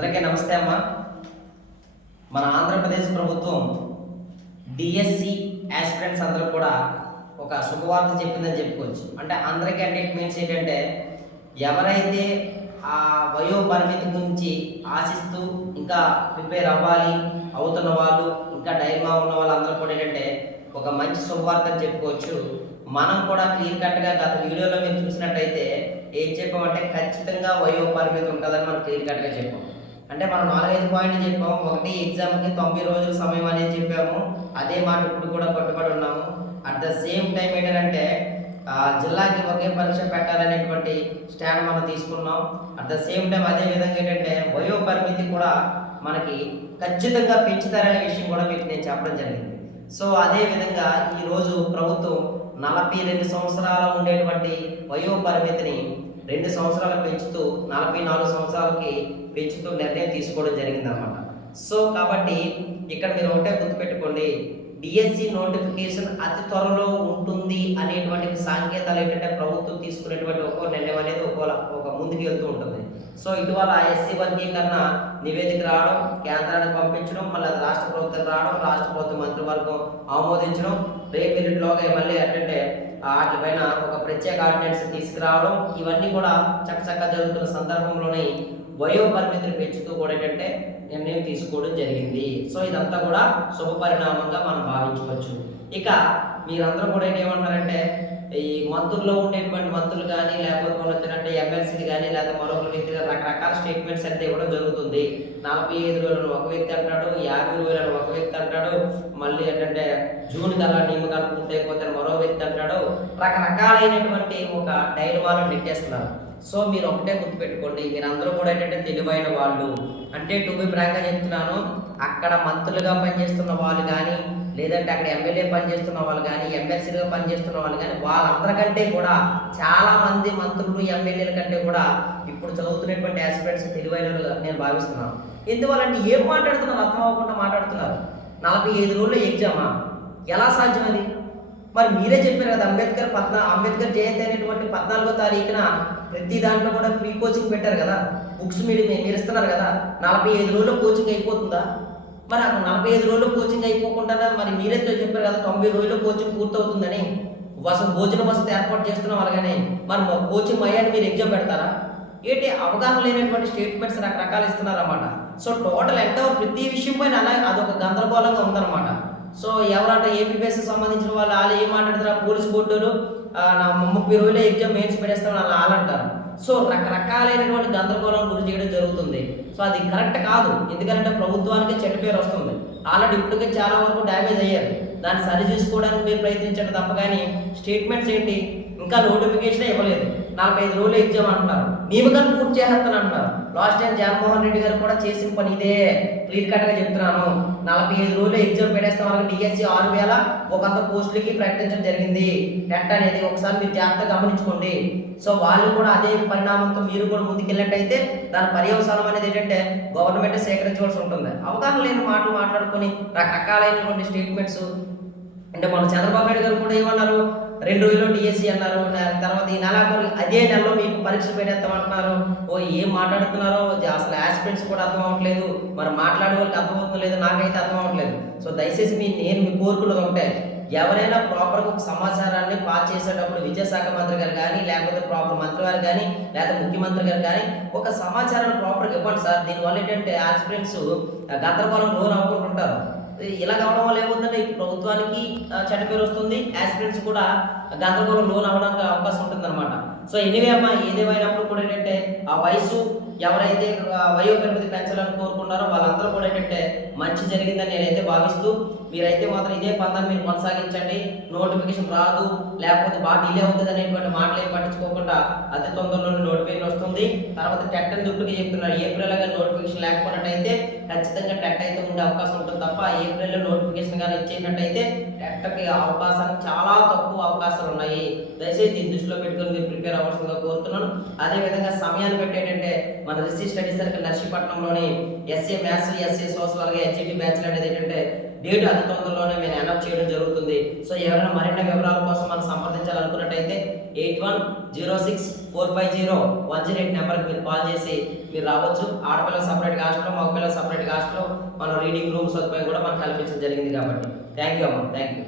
అందరికీ నమస్తే అమ్మా. మన ఆంధ్రప్రదేశ్ ప్రభుత్వం డిఎస్సి యాస్పిరెంట్స్ అందరూ కూడా ఒక శుభవార్త చెప్పిందని చెప్పుకోవచ్చు. అంటే అందరికీ అంటే ఇట్ మీన్స్ ఏంటంటే ఎవరైతే ఆ వయో పరిమితి గురించి ఆశిస్తూ ఇంకా ప్రిపేర్ అవ్వాలి అవుతున్న వాళ్ళు ఇంకా డైర్మా ఉన్న వాళ్ళందరూ కూడా ఏంటంటే ఒక మంచి శుభవార్త చెప్పుకోవచ్చు. మనం కూడా క్లియర్ కట్గా గత వీడియోలో మీరు చూసినట్టయితే ఏం చెప్పామంటే ఖచ్చితంగా వయో పరిమితి ఉంటుందని మనం క్లియర్ కట్గా చెప్పాం. అంటే మనం నాలుగైదు పాయింట్లు చెప్పాము. ఒకటి ఎగ్జామ్కి తొంభై రోజుల సమయం అనేది చెప్పాము. అదే మాట ఇప్పుడు కూడా కట్టుబడి ఉన్నాము. అట్ ద సేమ్ టైం ఏంటంటే జిల్లాకి ఒకే పరీక్ష పెట్టాలనేటువంటి స్టాండ్ మనం తీసుకున్నాం. అట్ ద సేమ్ టైం అదే విధంగా ఏంటంటే వయో పరిమితి కూడా మనకి ఖచ్చితంగా పెంచుతారనే విషయం కూడా మీకు నేను చెప్పడం జరిగింది. సో అదే విధంగా ఈరోజు ప్రభుత్వం నలభై రెండు సంవత్సరాల ఉండేటువంటి వయో పరిమితిని రెండు సంవత్సరాలు పెంచుతూ నలభై నాలుగు సంవత్సరాలకి పెంచుతూ నిర్ణయం తీసుకోవడం జరిగిందనమాట సో కాబట్టి ఇక్కడ మీరు ఒకటే గుర్తుపెట్టుకోండి డిఎస్సి నోటిఫికేషన్ అతి త్వరలో ఉంటుంది అనేటువంటి సాంకేతాలు ఏంటంటే ప్రభుత్వం తీసుకునేటువంటి ఒక్కో నిర్ణయం అనేది ఒక్కో ఒక ముందుకు వెళ్తూ ఉంటుంది. సో ఇటీవల ఎస్సీ వర్గీకరణ నివేదిక రావడం కేంద్రానికి పంపించడం మళ్ళీ అది రాష్ట్ర ప్రభుత్వం రావడం రాష్ట్ర ప్రభుత్వం మంత్రివర్గం ఆమోదించడం రేపు మళ్ళీ ఏంటంటే వాటిపైన ఒక ప్రత్యేక ఆర్డినెన్స్ తీసుకురావడం ఇవన్నీ కూడా చక్కచక్క జరుగుతున్న సందర్భంలోనే వయో పరిమితిని పెంచుతూ కూడా ఏంటంటే నిర్ణయం తీసుకోవడం జరిగింది. సో ఇదంతా కూడా శుభ పరిణామంగా మనం భావించవచ్చు. ఇక మీరందరూ కూడా ఏమంటారంటే ఈ మంత్రుల్లో ఉండేటువంటి మంత్రులు కానీ లేకపోతే వాళ్ళు వచ్చినట్టు ఎమ్మెల్సీలు కానీ లేకపోతే మరొక వ్యక్తి రకరకాల స్టేట్మెంట్స్ అయితే ఇవ్వడం జరుగుతుంది. నలభై ఐదు రోజులను ఒక వ్యక్తి అంటాడు యాభై రోజులను ఒక వ్యక్తి అంటాడు మళ్ళీ ఏంటంటే జూన్ కల్లా నియమకాలు పూర్తయిపోతే మరో వ్యక్తి అంటాడు. రకరకాలైనటువంటి ఒక డైలమాలను నెట్టేస్తున్నారు. సో మీరు ఒకటే గుర్తుపెట్టుకోండి మీరు అందరూ కూడా ఏంటంటే తెలివైన వాళ్ళు. అంటే టు బి చెప్తున్నాను అక్కడ మంత్రులుగా పనిచేస్తున్న వాళ్ళు కానీ లేదంటే అక్కడ ఎమ్మెల్యే పనిచేస్తున్న వాళ్ళు కానీ ఎమ్మెల్సీలుగా పనిచేస్తున్న వాళ్ళు కానీ వాళ్ళందరికంటే కూడా చాలా మంది మంత్రులు ఎమ్మెల్యేల కంటే కూడా ఇప్పుడు చదువుతున్నటువంటి ఆస్పిరెంట్స్ తెలివైన నేను భావిస్తున్నాను. ఎందువల్లంటే ఏం మాట్లాడుతున్నారు అర్థం అవ్వకుండా మాట్లాడుతున్నారు. నలభై ఐదు రోజుల్లో ఎగ్జామా ఎలా సాధ్యం అది? మరి మీరే చెప్పారు కదా అంబేద్కర్ పద్నా అంబేద్కర్ జయంతి అనేటువంటి పద్నాలుగో తారీఖున ప్రతి దాంట్లో కూడా ఫ్రీ కోచింగ్ పెట్టారు కదా. బుక్స్ మీరు మీరు ఇస్తున్నారు కదా. నలభై ఐదు రోజుల్లో కోచింగ్ అయిపోతుందా? మరి ఆ నలభై ఐదు రోజులు కోచింగ్ అయిపోకుండా మరి మీరే చెప్పారు కదా తొంభై రోజుల్లో కోచింగ్ పూర్తవుతుందని. అసలు భోజన వసతి ఏర్పాటు చేస్తున్నాం అలాగనే. మరి కోచింగ్ అయ్యాక మీరు ఎగ్జామ్ పెడతారా? ఏంటి? అవగాహన లేనటువంటి స్టేట్మెంట్స్ రకరకాలు ఇస్తున్నారన్నమాట. సో టోటల్ ఎంత ప్రతి విషయం పైన అలా అదొక గందరగోళంగా ఉందన్నమాట. సో ఎవరంటే ఏపీపీఎస్కి సంబంధించిన వాళ్ళు వాళ్ళు ఏం మాట్లాడుతారు పోలీస్ బోర్డులు నా ముప్పై రోజులు ఎగ్జామ్ మెయిన్స్ పెట్టేస్తామని అలా వాళ్ళు అంటారు. సో రకరకాలైనటువంటి గందరగోళం గురి చేయడం జరుగుతుంది. సో అది కరెక్ట్ కాదు. ఎందుకంటే ప్రభుత్వానికి చెడ్డ పేరు వస్తుంది. ఆల్రెడీ ఇప్పటికే చాలా వరకు డ్యామేజ్ అయ్యారు. దాన్ని సరి చేసుకోవడానికి మీరు ప్రయత్నించండి తప్ప కానీ స్టేట్మెంట్స్ ఏంటి? ఇంకా నోటిఫికేషన్ ఇవ్వలేదు. నలభై ఐదు రోజులు ఎగ్జామ్ అంటున్నారు నియమకాన్ని పూర్తి చేస్తాను అంటున్నారు లాస్ట్ టైం జగన్మోహన్ రెడ్డి గారు కూడా చేసిన పని ఇదే. క్లియర్ కట్గా చెప్తున్నాను. నలభై ఐదు రోజులు ఎగ్జామ్ పెట్టేస్తాం వాళ్ళకి డిఎస్సి ఆరు వేల ఒక వంద పోస్టులకి ప్రకటించడం జరిగింది. నెట్ అనేది ఒకసారి మీరు జాగ్రత్తగా గమనించుకోండి. సో వాళ్ళు కూడా అదే పరిణామంతో మీరు కూడా ముందుకెళ్ళినట్టయితే దాని పర్యవసానం అనేది ఏంటంటే గవర్నమెంట్ సేకరించవలసి ఉంటుంది. అవగాహన లేని మాటలు మాట్లాడుకొని రకరకాలైనటువంటి స్టేట్మెంట్స్ అంటే మన చంద్రబాబు నాయుడు గారు కూడా ఏమన్నారు? రెండు రోజుల్లో డిఎస్సి అన్నారు తర్వాత ఈ నెలాఖరు అదే నెలలో మీకు పరీక్ష పెట్టేస్తామంటున్నారు. ఓ ఏం మాట్లాడుతున్నారో? అసలు ఆస్పిరెంట్స్ కూడా అర్థం అవ్వట్లేదు. మరి మాట్లాడే వాళ్ళకి అర్థం లేదో నాకైతే అర్థం అవ్వట్లేదు. సో దయచేసి మీ నేను మీ కోరుకున్నది ఒకటే. ఎవరైనా ప్రాపర్గా ఒక సమాచారాన్ని పాస్ చేసేటప్పుడు విద్యాశాఖ మంత్రి గారు కానీ లేకపోతే ప్రాపర్ మంత్రి గారు కానీ లేకపోతే ముఖ్యమంత్రి గారు కానీ ఒక సమాచారాన్ని ప్రాపర్గా ఇవ్వండి సార్. దీనివల్ల ఏంటంటే ఆస్పిరెంట్స్ గందరగోళం లోన్ అవ్వకుంటుంటారు ఇలా కావడం వల్ల ఏముందంటే ఇటు ప్రభుత్వానికి చెడ్డ పేరు వస్తుంది. ఆస్పిరెంట్స్ కూడా గందరగోళం లోన్ అవ్వడానికి అవకాశం ఉంటుంది అనమాట సో ఎనివే అమ్మ ఏదేమైనప్పుడు కూడా ఏంటంటే ఆ వయసు ఎవరైతే వయో పరిమితి పెంచాలని కోరుకున్నారో వాళ్ళందరూ కూడా ఏంటంటే మంచి జరిగిందని నేనైతే భావిస్తూ మీరైతే మాత్రం ఇదే పందాన్ని మీరు కొనసాగించండి. నోటిఫికేషన్ రాదు లేకపోతే బాగా డిలే అవుతుంది అనేటువంటి మాటలు ఏం పట్టించుకోకుండా అతి తొందరలోనే నోటిఫికేషన్ వస్తుంది. తర్వాత టెట్ అని దుప్పటికి చెప్తున్నారు. ఏప్రిల్ కానీ నోటిఫికేషన్ లేకపోయినట్టయితే ఖచ్చితంగా టెట్ అయితే ఉండే అవకాశం ఉంటుంది తప్ప ఏప్రిల్లో నోటిఫికేషన్ కానీ ఇచ్చేటట్టయితే టెట్కి అవకాశాలు చాలా తక్కువ అవకాశాలు ఉన్నాయి. దయచేసి దీన్ని దృష్టిలో పెట్టుకొని మీరు ప్రిపేర్ అవ్వాల్సిందిగా కోరుతున్నాను. అదేవిధంగా సమయాన్ని బట్టి ఏంటంటే మన రిసీ స్టడీ సర్కిల్ నర్సీపట్నంలోని ఎస్ఏ మ్యాథ్స్ ఎస్ఏ సోషల్ అలాగే హెచ్ఈటి బ్యాచ్లు అనేది ఏంటంటే డేట్ అతి తొందరలోనే మేము అనౌన్స్ చేయడం జరుగుతుంది. సో ఎవరైనా మరిన్ని వివరాల కోసం మనం సంప్రదించాలనుకున్నట్టయితే eight one zero six four five zero one zero eight నెంబర్కి మీరు కాల్ చేసి మీరు రావచ్చు. ఆడపిల్లలు కాస్ట్లో హాస్టల్లో మగపిల్లలు సపరేట్ కాస్ట్లో మన రీడింగ్ రూమ్ సదుపాయం కూడా మనకు కల్పించడం జరిగింది కాబట్టి. థ్యాంక్ యూ అమ్మ. Thank you